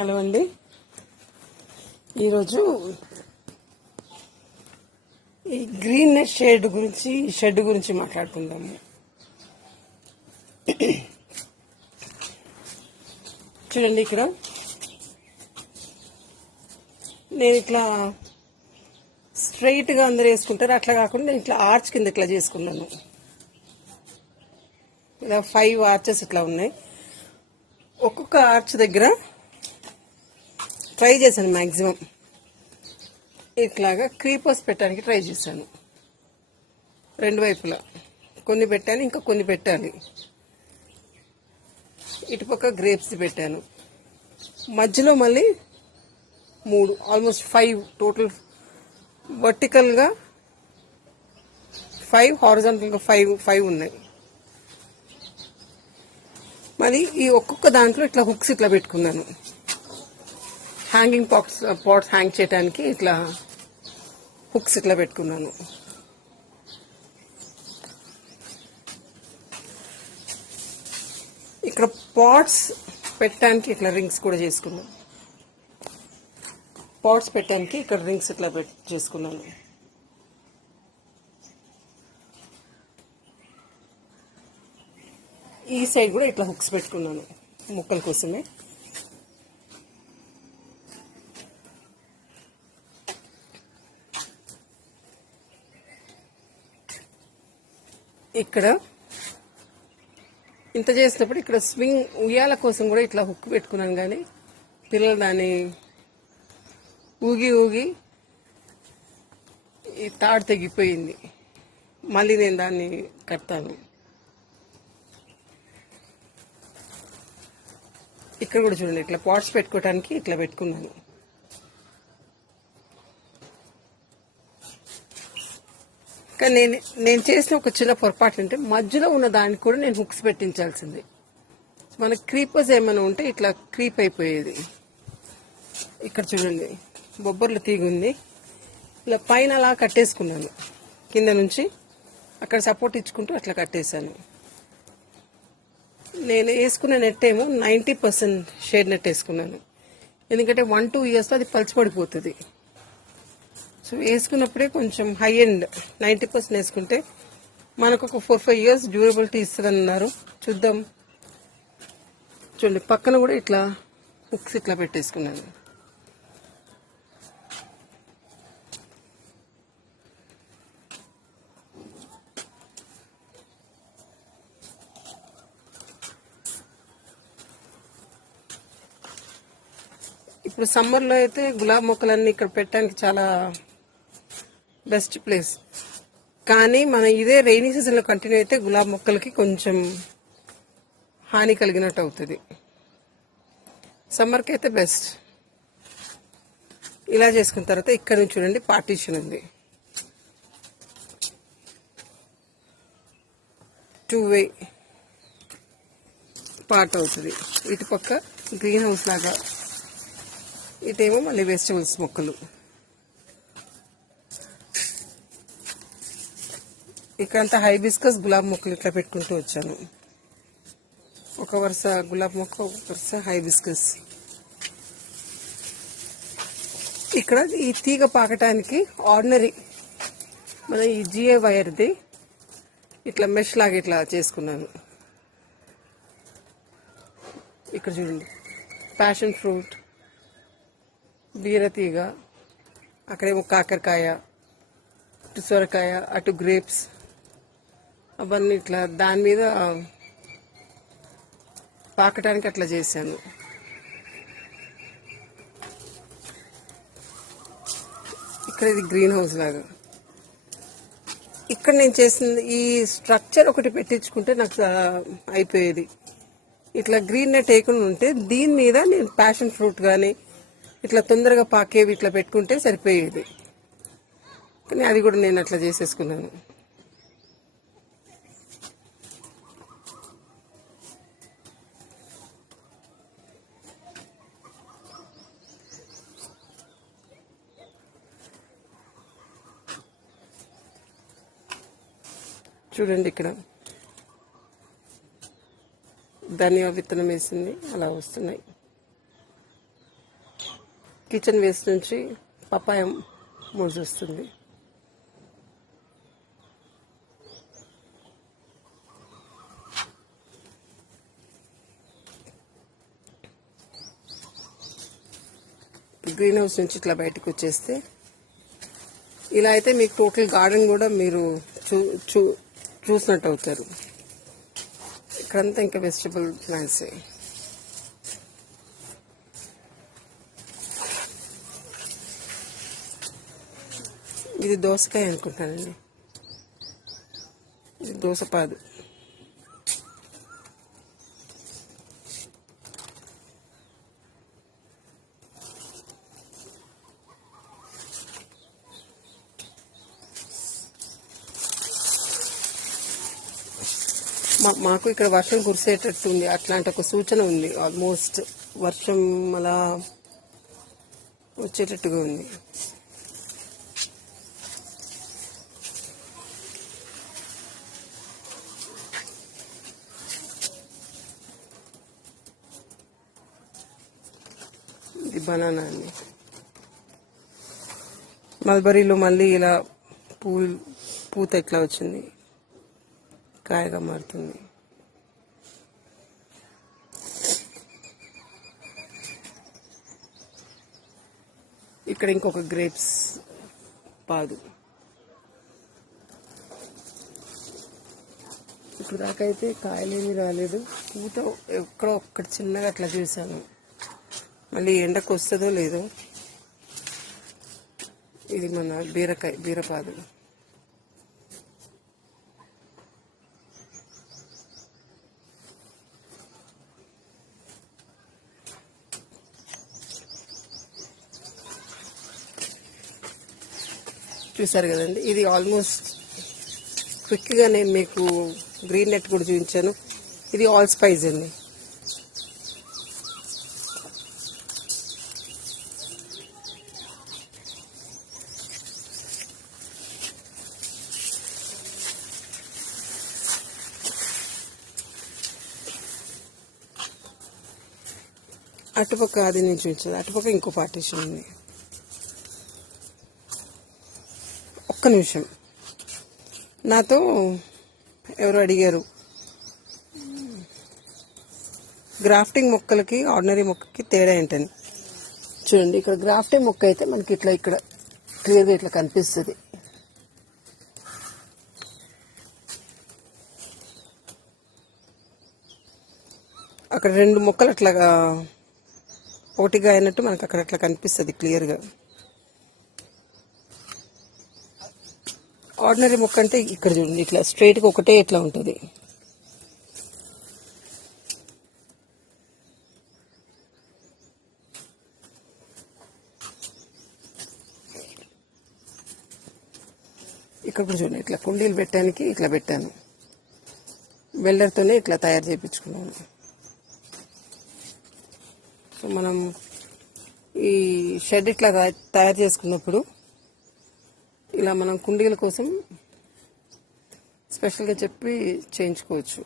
Hello అండి. ఈరోజు ఈ గ్రీన్ షేడ్ గురించి మాట్లాడుకుందాము. చూడండి, ఇక్కడ నేను ఇట్లా స్ట్రైట్గా అందరు వేసుకుంటారు, అట్లా కాకుండా నేను ఇట్లా ఆర్చ్ కింద ఇట్లా చేసుకున్నాను. ఇలా 5 ఆర్చెస్ ఇట్లా ఉన్నాయి. ఒక్కొక్క ఆర్చ్ దగ్గర ట్రై చేశాను మ్యాక్సిమం ఇట్లాగా క్రీపర్స్ పెట్టడానికి ట్రై చేశాను. 2 వైపులా కొన్ని పెట్టాను, ఇంకా కొన్ని పెట్టాలి. ఇటుపక్క గ్రేప్స్ పెట్టాను. మధ్యలో మళ్ళీ 3, ఆల్మోస్ట్ 5 టోటల్. వర్టికల్గా 5, హారిజాంటల్గా 5 ఉన్నాయి. మరి ఈ ఒక్కొక్క దాంట్లో ఇట్లా హుక్స్ ఇట్లా పెట్టుకున్నాను. హ్యాంగింగ్ పాట్స్ హ్యాంగ్ చేయడానికి ఇట్లా హుక్స్ ఇట్లా పెట్టుకున్నాను. ఇక్కడ పాట్స్ పెట్టడానికి ఇట్లా రింగ్స్ కూడా చేసుకున్నాను. పాట్స్ పెట్టడానికి ఇక్కడ రింగ్స్ ఇట్లా చేసుకున్నాను. ఈ సైడ్ కూడా ఇట్లా హుక్స్ పెట్టుకున్నాను మొక్కల కోసమే. ఇక్కడ ఇంత చేసినప్పుడు ఇక్కడ స్వింగ్ ఉయ్యాల కోసం కూడా ఇట్లా హుక్ పెట్టుకున్నాను, కానీ పిల్లలు దాన్ని ఊగి ఈ తాడు తెగిపోయింది. మళ్ళీ నేను దాన్ని కడతాను. ఇక్కడ కూడా చూడండి, ఇట్లా పాట్స్ పెట్టుకోవడానికి ఇట్లా పెట్టుకున్నాను. కానీ నేను చేసిన ఒక చిన్న పొరపాటు అంటే మధ్యలో ఉన్న దానికి కూడా నేను హుక్స్ పెట్టించాల్సింది. మనకి క్రీపర్స్ ఏమైనా ఉంటే ఇట్లా క్రీప్ అయిపోయేది. ఇక్కడ చూడండి, బొబ్బర్లు తీగ ఉంది. ఇలా పైన అలా కట్టేసుకున్నాను, కింద నుంచి అక్కడ సపోర్ట్ ఇచ్చుకుంటూ అట్లా కట్టేశాను. నేను వేసుకున్న నెట్ ఏమో 90% షేడ్ నెట్ వేసుకున్నాను. ఎందుకంటే 1-2 ఇయర్స్లో అది పలిచిపడిపోతుంది. సో వేసుకున్నప్పుడే కొంచెం హై ఎండ్ 90% వేసుకుంటే మనకు ఒక 4-5 ఇయర్స్ డ్యూరబిలిటీ ఇస్తుందని అన్నారు. చూద్దాం. చూడండి, పక్కన కూడా ఇట్లా హుక్స్ ఇట్లా పెట్టేసుకున్నాను. ఇప్పుడు సమ్మర్లో అయితే గులాబీ మొక్కలన్నీ ఇక్కడ పెట్టడానికి చాలా బెస్ట్ ప్లేస్. కానీ మన ఇదే రైనీ సీజన్లో కంటిన్యూ అయితే గులాబీ మొక్కలకి కొంచెం హాని కలిగినట్టు అవుతుంది. సమ్మర్కి అయితే బెస్ట్. ఇలా చేసుకున్న తర్వాత ఇక్కడ నుంచి చూడండి, పార్టీషన్ ఉంది. 2-way పార్ట్ అవుతుంది. ఇటుపక్క గ్రీన్ హౌస్ లాగా, ఇటేమో మళ్ళీ వెజిటబుల్స్ మొక్కలు. ఇక్కడంతా హైబిస్కస్ గులాబీ మొక్కలు ఇట్లా పెట్టుకుంటూ వచ్చాను. ఒక వరుస గులాబీ మొక్క, ఒక వరుస హైబిస్కస్. ఇక్కడ ఈ తీగ పాకటానికి ఆర్డినరీ మన ఈ జిఏ వైర్ది ఇట్లా మెష్ లాగా ఇట్లా చేసుకున్నాను. ఇక్కడ చూడండి, ప్యాషన్ ఫ్రూట్, బీరతీగ, అక్కడేమో కాకరకాయ, అటు సొరకాయ, అటు గ్రేప్స్, అవన్నీ ఇట్లా దాని మీద పాకటానికి అట్లా చేశాను. ఇక్కడ ఇది గ్రీన్ హౌస్ లాగా. ఇక్కడ నేను చేసింది ఈ స్ట్రక్చర్ ఒకటి పెట్టించుకుంటే నాకు అయిపోయేది. ఇట్లా గ్రీన్ నెట్ వేయకుండా ఉంటే దీని మీద నేను ప్యాషన్ ఫ్రూట్ కానీ ఇట్లా తొందరగా పాకేవి ఇట్లా పెట్టుకుంటే సరిపోయేది. కానీ అది కూడా నేను అట్లా చేసేసుకున్నాను. చూడండి, ఇక్కడ ధనియా విత్తనం వేసింది, అలా వస్తున్నాయి. కిచెన్ వేస్ట్ నుంచి పపాయ మోజు వస్తుంది. గ్రీన్ హౌస్ నుంచి ఇట్లా బయటకు వచ్చేస్తే ఇలా అయితే మీకు టోటల్ గార్డెన్ కూడా మీరు చూసినట్టు అవుతారు. ఇక్కడంతా ఇంకా వెజిటబుల్ ప్లాంట్స్. ఇది దోసకాయ అనుకుంటానండి, ఇది దోసపాదు. మాకు ఇక్కడ వర్షం కురిసేటట్టుంది, అట్లాంటి ఒక సూచన ఉంది. ఆల్మోస్ట్ వర్షం అలా వచ్చేటట్టుగా ఉంది. ఇది బనానా అండి. మల్బరీలో మళ్ళీ ఇలా పూత ఎట్లా వచ్చింది, కాయగా మారుతుంది. ఇక్కడ ఇంకొక గ్రేప్స్ పాదు. ఇప్పుడు దాకా అయితే కాయలేమీ రాలేదు, పూత ఎక్కడో ఒక్కటి చిన్నగా అట్లా చూసాను. మళ్ళీ ఎండకు వస్తుందో లేదో. ఇది మన బీరపాదు. చూసారు కదండి, ఇది ఆల్మోస్ట్ క్విక్గా నేను మీకు గ్రీన్ నెట్ కూడా చూపించాను. ఇది ఆల్ స్పైస్ అండి. అటుపక్క అది నేను చూపించాను, అటుపక్క ఇంకో పార్టీషన్ ఉంది. ఒక్క నిమిషం, నాతో ఎవరు అడిగారు గ్రాఫ్టింగ్ మొక్కలకి ఆర్డినరీ మొక్కకి తేడా ఏంటని. చూడండి, ఇక్కడ గ్రాఫ్టింగ్ మొక్క అయితే మనకి ఇట్లా ఇక్కడ క్లియర్గా ఇట్లా కనిపిస్తుంది. అక్కడ రెండు మొక్కలు అట్లాగా పోటీగా అయినట్టు మనకు అక్కడ అట్లా కనిపిస్తుంది క్లియర్గా. ఆర్డినరీ మొక్క అంటే ఇక్కడ చూడండి, ఇట్లా స్ట్రైట్గా ఒకటే ఇట్లా ఉంటుంది. ఇక్కడ కూడా చూడండి, ఇట్లా కుండీలు పెట్టడానికి ఇట్లా పెట్టాను, వెల్డర్తోనే ఇట్లా తయారు చేయించుకున్నాను. సో మనం ఈ షెడ్ ఇట్లా తయారు చేసుకున్నప్పుడు ఇలా మనం కుండీల కోసం స్పెషల్గా చెప్పి చేయించుకోవచ్చు.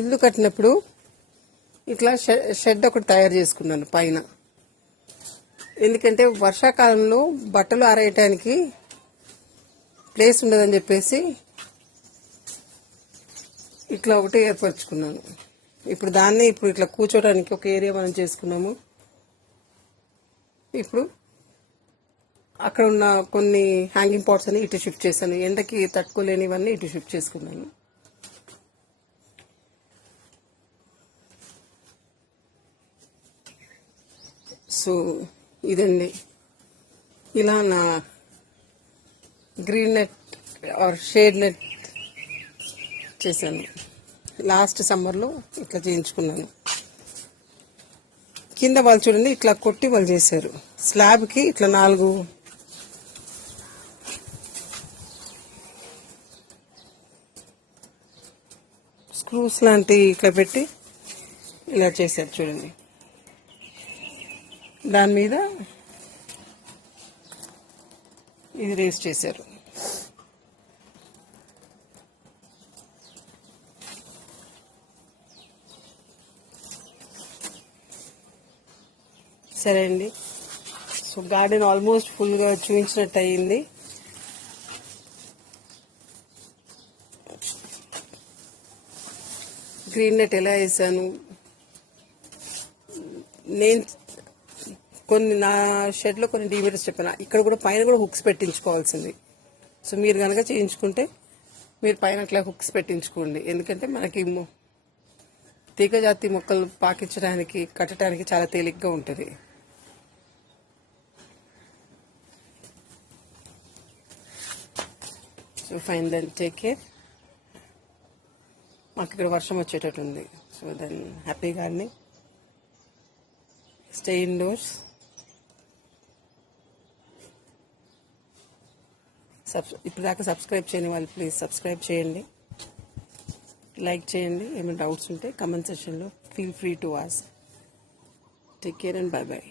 ఇల్లు కట్టినప్పుడు ఇట్లా షెడ్ ఒకటి తయారు చేసుకున్నాను పైన. ఎందుకంటే వర్షాకాలంలో బట్టలు ఆరేయటానికి ప్లేస్ ఉండదని చెప్పేసి ఇట్లా ఒకటి ఏర్పరచుకున్నాను. ఇప్పుడు దాన్ని ఇట్లా కూర్చోడానికి ఒక ఏరియా మనం చేసుకున్నాము. ఇప్పుడు అక్కడ ఉన్న కొన్ని హ్యాంగింగ్ పాట్స్ అని ఇటు షిఫ్ట్ చేశాను. ఎండకి తట్టుకోలేనివన్నీ ఇటు షిఫ్ట్ చేసుకున్నాను. సో ఇదండి, ఇలా నా green net or shade net చేశాను. లాస్ట్ సమ్మర్లో ఇట్లా చేయించుకున్నాను. కింద వాళ్ళు చూడండి ఇట్లా కొట్టి వాళ్ళు చేశారు. స్లాబ్కి ఇట్లా 4 స్క్రూస్ లాంటివి ఇట్లా పెట్టి ఇలా చేశారు చూడండి. దాని మీద ఇది రేస్ చేశారు. సరే అండి. సో గార్డెన్ ఆల్మోస్ట్ ఫుల్గా చూపించినట్టు అయ్యింది. గ్రీన్ నెట్ ఎలా వేసాను నేను కొన్ని నా షెడ్లో కొన్ని డీమీటర్స్ చెప్పాను. ఇక్కడ కూడా పైన కూడా హుక్స్ పెట్టించుకోవాల్సింది. సో మీరు కనుక చేయించుకుంటే మీరు పైన అట్లా హుక్స్ పెట్టించుకోండి. ఎందుకంటే మనకి తీగజాతి మొక్కలు పాకించడానికి కట్టడానికి చాలా తేలిగ్గా ఉంటుంది. So fine, then take care. మాకు ఇక్కడ వర్షం వచ్చేటట్టు ఉంది. So then happy gardening, stay indoors. ఇప్పుడు దాకా సబ్స్క్రైబ్ చేయని వాళ్ళు ప్లీజ్ సబ్స్క్రైబ్ చేయండి, లైక్ చేయండి. ఏమైనా డౌట్స్ ఉంటే కమెంట్ సెక్షన్లో feel free to ask. Take care and by by.